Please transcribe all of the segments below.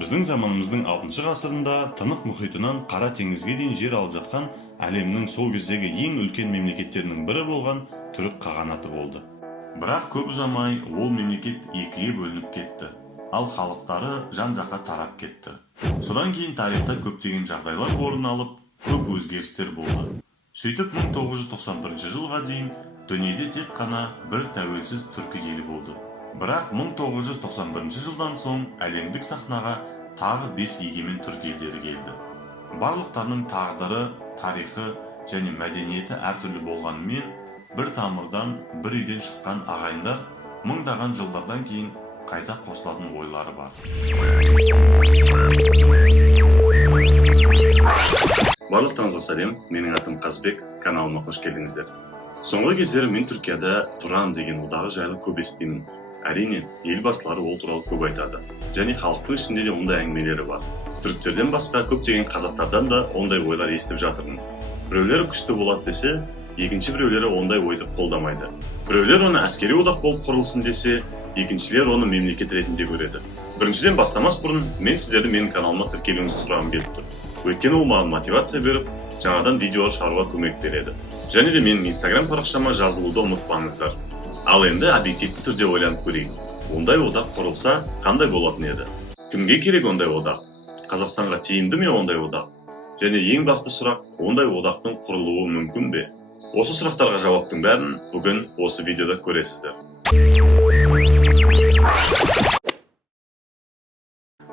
Біздің заманымыздың 6 ғасырында Тынық мұхитынан Қара теңізге дейін жер алып жатқан әлемнің сол кездегі ең үлкен мемлекеттерінің бірі болған түрік қағанаты болды. Бірақ көп ұзамай ол мемлекет екіге бөлініп кетті, ал халықтары жан-жаққа тарап кетті. Содан кейін тарихта көптеген жағдайлар орын алып, көп өзгерістер болды. Сөйтіп 1991 жылға дейін дүниеде тек қана бір тәуелсіз түркі елі болды. Бірақ 1991 жылдан соң әлемдік сахнаға тағы 5 егемен түркі елдері келді. Барлықтарының тағдыры, тарихы және мәдениеті әртүрлі болғанымен, бір тамырдан, бір үйден шыққан ағайындар мыңдаған жылдардан кейін қайта қосылатын ойлары бар. Барлықтарыңызға сәлем, менің атым Қазбек, каналыма қош келдіңіздер. Соңғы кездері мен Түркияда Тұран деген одағы жайлы көп естимін. Әрине, елбасылары ол туралы көп айтады. Және халықтың ішінде де ондай әңгімелері бар. Түріктерден басқа көптеген қазақтардан да ондай ойлар естіп жатырмын. Біреулері күшті болады десе, екінші біреулері ондай ойды қолдамайды. Біреулер оны әскери одақ болып құрылсын десе, екіншілер оны мемлекет ретінде көреді. Біріншіден бастамас бұрын мен сіздерді менің каналыма тіркелуіңізді сұрағым келіп тұр. Өйткені ол маған мотивация беріп, жаңадан видеолар шығаруға көмек береді. Және де менің Instagram парақшама жазылуды ұмытпаңыздар. Ал енді объективті түрде ойланып көрейік. Ондай одақ құрылса, қандай болатын еді? Кімге керек ондай одақ? Қазақстанға тиімді ме ондай одақ? Және ең басты сұрақ, ондай одақтың құрылуы мүмкін бе? Осы сұрақтарға жауаптың бәрін бүгін осы видеода көресіздер.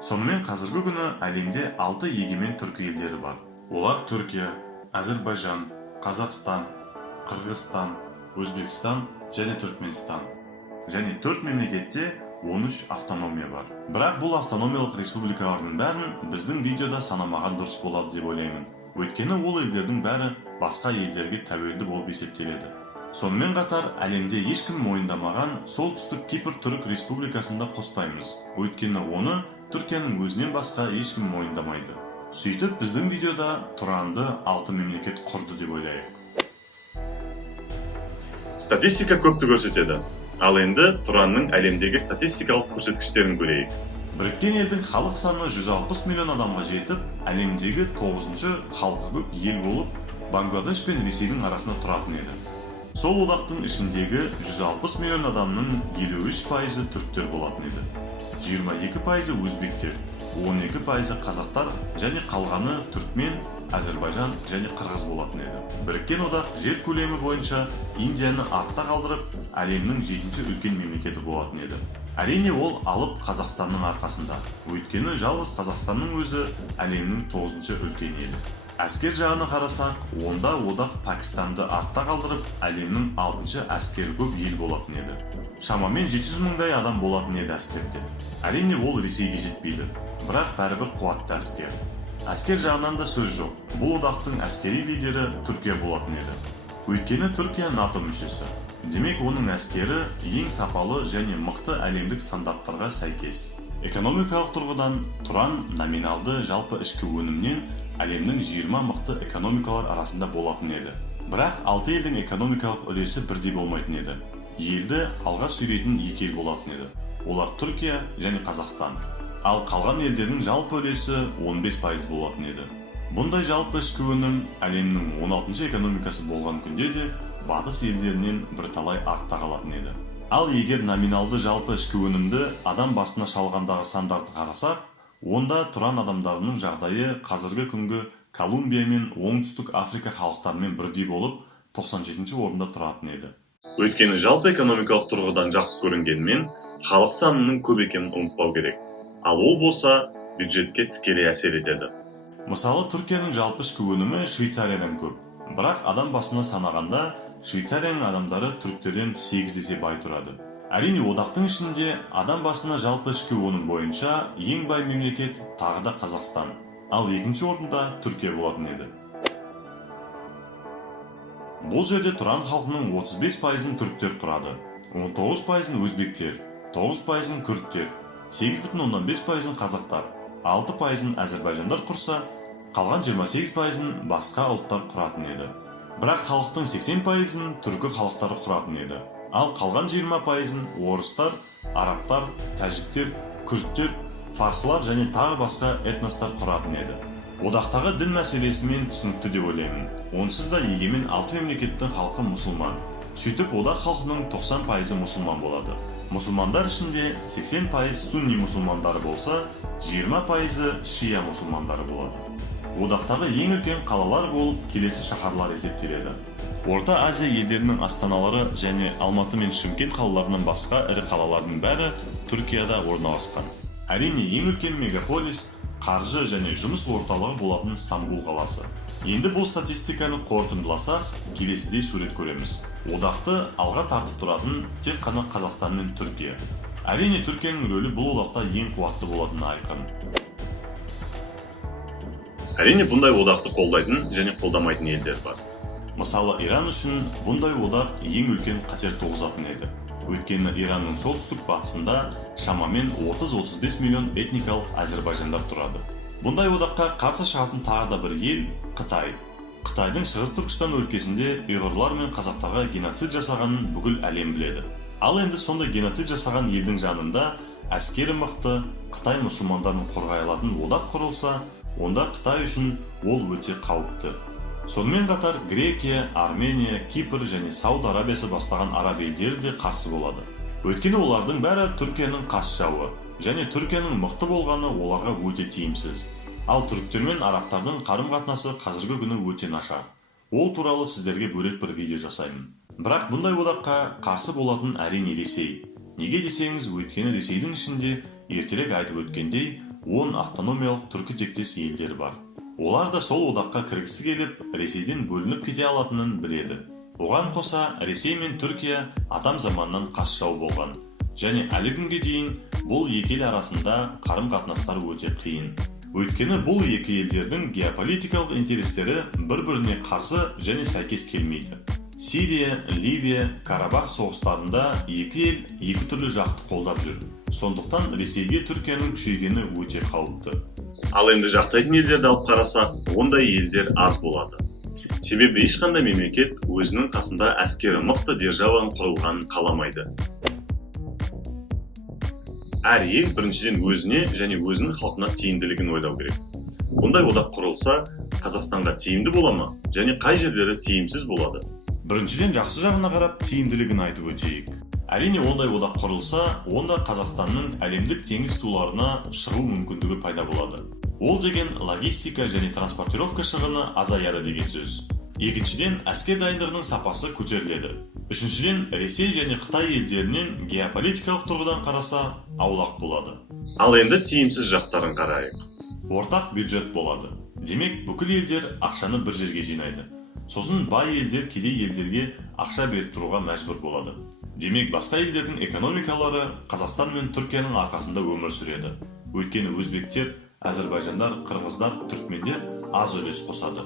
Сонымен қазіргі күні әлемде 6 егемен түркі елдері бар. Олар Түркия, Әзербайжан, Қазақстан, Қырғызстан, Өзбекстан және Түркменстан. Және 4 мемлекетте 13 автономия бар. Бірақ бұл автономиялық республикалардың бәрін біздің видеода санамаған дұрыс болады деп ойлаймын. Өйткені ол елдердің бәрі басқа елдерге тәуелді болып есептеледі. Сонымен қатар әлемде ешкім мойындамаған солтүстік Кипр түрік республикасында қоспаймыз. Өйткені оны Түркияның өзінен басқа ешкім мойындамайды. Сөйтіп біздің видеода Тұранды 6 мемлекет құрды деп ойлайық. Статистика көпті көрсетеді. Ал енді Тұранның әлемдегі статистикалық көрсеткіштерін көрейік. Біріккен елдің халық саны 160 миллион адамға жетіп, әлемдегі 9-шы халқы көп ел болып, Бангладеш пен Ресейдің арасында тұратын еді. Сол одақтың ішіндегі 160 миллион адамның 53% түріктер болатын еді. 22% өзбектер, 12% қазақтар және қалғаны түркмен, Әзербайжан және қырғыз болатын еді. Біріккен одақ жер көлемі бойынша Индияны артта қалдырып, әлемнің 7-ші үлкен мемлекеті болатын еді. Әрине ол алып Қазақстанның арқасында. Өйткені жалғыз Қазақстанның өзі әлемнің 9-ші үлкен елі. Әскер жағына қарасақ, онда одақ Пакистанды артта қалдырып, әлемнің 6-ші әскері көп ел болатын еді. Шамамен 700 мыңдай адам болатын еді әскерде. Әрине ол Ресейге жетпейді, бірақ бәрібір қуатты әскер. Әскер жағынан да сөз жоқ. Бұл одақтың әскери лидері Түркия болатын еді. Өйткені Түркия НАТО мүшесі. Демек, оның әскері ең сапалы және мықты әлемдік стандарттарға сәйкес. Экономикалық тұрғыдан Тұран номиналды жалпы ішкі өнімнен әлемнің 20 мықты экономикалар арасында болатын еді. Бірақ 6 елдің экономикалық үлесі бірдей болмайтын еді. Елді алға сүйрейтін 2 ел болатын еді. Олар Түркия және Қазақстан. Ал қалған елдердің жалпы үлесі 15% болатын еді. Бұндай жалпы ішкі өнім әлемнің 16-шы экономикасы болған күнде де батыс елдерінен бірталай артта қалатын еді. Ал егер номиналды жалпы ішкі өнімді адам басына шалғандағы сандарды қарасақ, онда Тұран адамдарының жағдайы қазіргі күнгі Колумбия мен Оңтүстік Африка халықтарымен бірдей болып, 97-ші орында тұратын еді. Өйткені жалпы экономикалық тұрғыдан жақсы көрінгенмен, халық санының көп екенін ұмытпау керек. Ал ол болса, бюджетке тікелей әсер етеді. Мысалы, Түркияның жалпы ішкі өнімі Швейцариядан көп. Бірақ адам басына санағанда, Швейцарияның адамдары түріктерден 8 есе бай тұрады. Әрине, одақтың ішінде адам басына жалпы ішкі өнім бойынша ең бай мемлекет тағы да Қазақстан. Ал екінші орында Түркия болатын еді. Бұл жерде Тұран халқының 35%-ын түріктер құрады, 19%-ын өзбектер, 9%-ын күрдтер, 8,5%-ын қазақтар, 6%-ын әзербайжандар құрса, қалған 28%-ын басқа ұлттар құратын еді. Бірақ халықтың 80%-ын түркі халықтары құратын еді. Ал қалған 20%-ын орыстар, арабтар, тәжіктер, күрдтер фарсылар және тағы басқа этностар құратын еді. Одақтағы дін мәселесімен түсінікті деп ойлаймын. Онсыз да егемен 6 мемлекеттің халқы мұсылман. Сөйтіп одақ халқының 90% мұсылман болады. Мұсылмандар ішінде 80% сунни мұсылмандары болса, 20% шия мұсылмандары болады. Одақтағы ең үлкен қалалар болып келесі шаһарлар есептеледі. Орта Азия елдерінің астаналары және Алматы мен Шымкент қалаларынан басқа ірі қалалардың бәрі Түркияда орналасқан. Әрине, ең үлкен мегаполис қаржы және жұмыс орталығы болатын Стамбул қаласы. Енді бұл статистиканы қорытындыласақ, келесідей сурет көреміз. Одақты алға тартып тұратын тек қана Қазақстан мен Түркия. Әрине, Түркияның рөлі бұл одақта ең қуатты болатыны айқын. Әрине, бұндай одақты қолдайтын және қолдамайтын елдер бар. Мысалы, Иран үшін бұндай одақ ең үлкен қатер туғызатын еді. Өйткені Иранның солтүстік батысында шамамен 30-35 миллион этникалық әзербайжандар тұрады. Бұндай одаққа қарсы шығатын тағы да бір ел Қытай. Қытайдың Шығыс Түркістан өлкесінде ұйғырлар мен қазақтарға геноцид жасағанын бүкіл әлем біледі. Ал енді сондай геноцид жасаған елдің жанында әскері мықты Қытай мұсылмандарын қорғай алатын одақ құрылса, онда Қытай үшін ол өте қауіпті. Сонымен қатар Грекия, Армения, Кипр және Сауд Арабиясы бастаған араб елдері де қарсы болады. Өйткені олардың бәрі Түркияның қас жауы, және Түркияның мықты болғаны оларға өте тиімсіз. Ал түріктер мен арабтардың қарым-қатынасы қазіргі күні өте нашар. Ол туралы сіздерге бөлек бір видео жасаймын. Бірақ бұндай одаққа қарсы болатын әрине Ресей. Неге десеңіз, өйткені Ресейдің ішінде ертерек айтып өткендей 10 автономиялық түркі тектес елдер бар. Олар да сол одаққа кіргісі келіп, Ресейден бөлініп кете алатынын біледі. Оған қоса, Ресей мен Түркия атам заманнан қас жау болған. Және әлі күнге дейін бұл екі ел арасында қарым-қатынастар өте қиын. Өйткені бұл екі елдердің геополитикалық интерестері бір-біріне қарсы және сәйкес келмейді. Сирия, Ливия, Карабах соғыстарында екі ел екі түрлі жақты қолдап жүр. Сондықтан Ресейге Түркияның күшейгені өте қауіпті. Ал енді жақтайтын елдерді алып қарасақ, ондай елдер аз болады. Себебі ешқандай мемлекет өзінің қасында әскері мықты державаның құрылғанын қаламайды. Әр ел біріншіден өзіне және өзінің халқына тиімділігін ойлау керек. Бұндай одақ құрылса, Қазақстанға тиімді бола ма, және қай жерлері тиімсіз болады? Біріншіден жақсы жағына қарап тиімділігін айтып өтейік. Әрине, ондай одақ құрылса, онда Қазақстанның әлемдік теңіз суларына шығу мүмкіндігі пайда болады. Ол деген логистика және транспортировка шығыны азаяды деген сөз. Екіншіден, әскер дайындығының сапасы көтеріледі. Үшіншіден, Ресей және Қытай елдерінен геополитикалық тұрғыдан қараса, аулақ болады. Ал енді тиімсіз жақтарын қарайық. Ортақ бюджет болады. Демек, бүкіл елдер ақшаны бір жерге жинайды. Сосын бай елдер кедей елдерге ақша беріп тұруға мәжбүр болады. Демек, басқа елдердің экономикалары Қазақстан мен Түркияның арқасында өмір сүреді. Өйткені өзбектер, әзербайжандар, қырғыздар, түркмендер аз үлес қосады.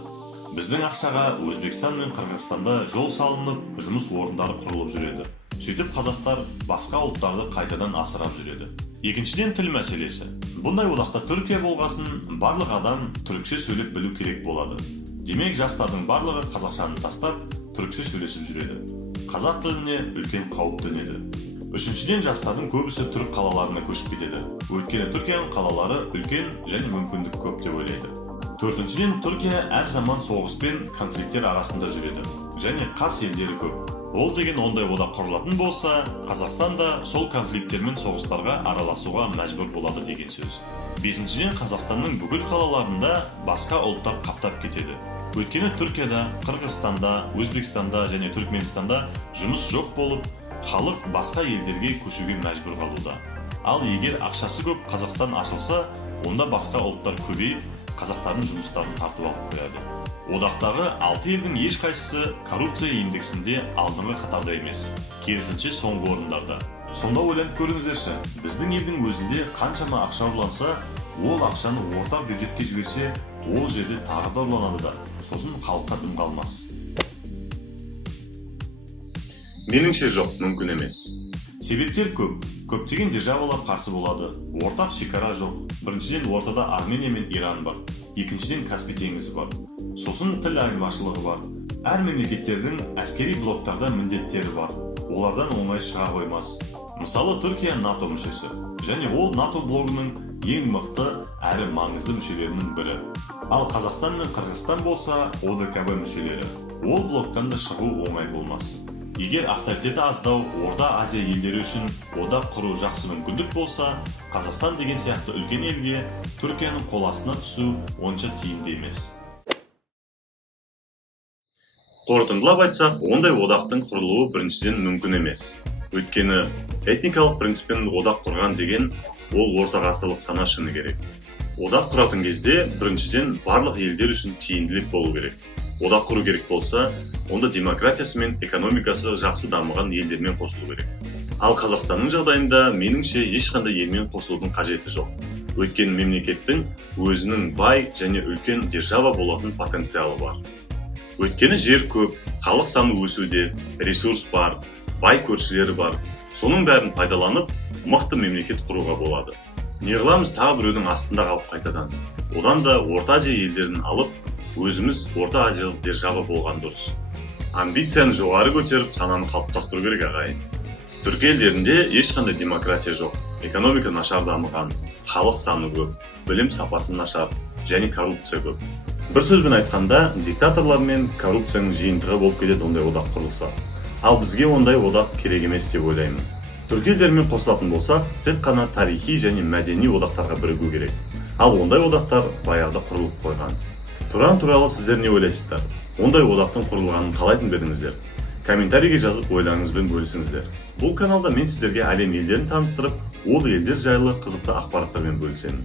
Біздің ақшаға Өзбекстан мен Қырғызстанда жол салынып, жұмыс орындары құрылып жүреді. Сөйтіп қазақтар басқа ұлттарды қайтадан асырап жүреді. Екіншіден, тіл мәселесі. Бұндай одақта Түркия болғасын, барлық адам түрікше сөйлеп білу керек болады. Демек, жастардың барлығы қазақшаны тастап, түрікше сөйлесіп жүреді. Қазақ тіліне үлкен қауіп төнеді. Үшіншіден, жастардың көбісі түрік қалаларына көшіп кетеді. Өйткені Түркияның қалалары үлкен және мүмкіндік көп деп ойлайды. Төртіншіден, Түркия әр заман соғыс пен конфликттер арасында жүреді. Және қас елдері көп. Ол деген ондай одақ құрылатын болса, Қазақстан да сол конфликттер мен соғыстарға араласуға мәжбүр болады деген сөз. Бесіншіден, Қазақстанның бүкіл қалаларында басқа ұлттар қаптап кетеді. Өйткені Түркияда, Қырғызстанда, Өзбекстанда және Түркменстанда жұмыс жоқ болып, халық басқа елдерге көшуге мәжбүр қалуда. Ал егер ақшасы көп Қазақстан ашылса, онда басқа ұлттар көбейіп, қазақтардың жұмыстарын тартып алып қояды. Одақтағы 6 елдің ешқайсысы коррупция индексінде алдыңғы қатарда емес, керісінше соңғы орындарда. Сонда ойланып көріңіздерші, біздің елдің өзінде қаншама ақша ұрланса, ол ақшаны ортақ бюджетке жіберсе, ол жерде тағы да ұрланады да, сосын халыққа дым қалмас. Меніңше жоқ, мүмкін емес. Себептер көп. Көптеген державалар қарсы болады. Ортақ шекара жоқ. Біріншіден, ортада Армения мен Иран бар. Екіншіден, Каспий теңізі бар. Сосын тіл айырмашылығы бар. Әр мемлекеттердің әскери блоктарда міндеттері бар. Олардан оңай шыға қоймас. Мысалы, Түркия НАТО мүшесі. Және ол НАТО блогының ең мықты әрі маңызды мүшелерінің бірі. Ал Қазақстан мен Қырғызстан болса ОДКБ мүшелері. Ол блоктан да шығу оңай болмас. Егер авторитеті аздау Орта Азия елдері үшін одақ құру жақсы мүмкіндік болса, Қазақстан деген сияқты үлкен елге Түркияның қол астына түсу онша тиімді емес. Қорытындылап айтсақ, ондай одақтың құрылуы біріншіден мүмкін емес. Өйткені этникалық принциппен одақ құрған деген ол орта ғасырлық сана шыны керек. Одақ құратын кезде біріншіден барлық елдер үшін тиімділік болу керек. Одақ құру керек болса, онда демократиясы мен экономикасы жақсы дамыған елдермен қосылу керек. Ал Қазақстанның жағдайында меніңше ешқандай елмен қосылудың қажеті жоқ. Өйткені мемлекеттің өзінің бай және үлкен держава болатын потенциалы бар. Өйткені жер көп, халық саны өсуде, ресурс бар, бай көршілері бар. Соның бәрін пайдаланып, мықты мемлекет құруға болады. Не қыламыз тағы біреудің астында қалып қайтадан. Одан да Орта Азия елдерін алып, өзіміз Орта Азиялық держава болған дұрыс. Амбицияны жоғары көтеріп, сананы қалыптастыру керек ағайын. Түркі елдерінде ешқандай демократия жоқ, экономика нашар дамыған, халық саны көп, білім сапасы нашар және коррупция көп. Бір сөзбен айтқанда, диктаторлар мен коррупцияның жиынтығы болып кетеді ондай одақ құрылса. Ал бізге ондай одақ керек емес деп ойлаймын. Түркі елдерімен қосылатын болсақ, тек қана тарихи және мәдени одақтарға бірігу керек. Ал ондай одақтар баяғыда құрылып қойған. Туран туралы сіздер не ойлайсыздар? Ондай одақтың құрылғанын қалайтын беріңіздер. Комментарийге жазып ойларыңызбен бөлісіңіздер. Бұл каналда мен сіздерге әлем елдерін таныстырып, ол елдер жайлы қызықты ақпараттармен бөлісемін.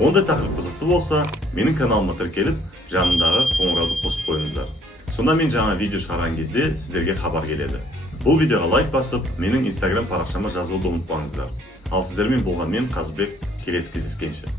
Ондай тақырып қызықты болса, менің каналыма тіркеліп, жанындағы қоңырауды қосып қойыңыздар. Сонда мен жаңа видео шығарған кезде сіздерге хабар келеді. Бұл видеоға лайк басып, менің инстаграм парақшама жазуды ұмытпаңыздар. Ал сіздермен болған мен Қазыбек, келесі кездескенше.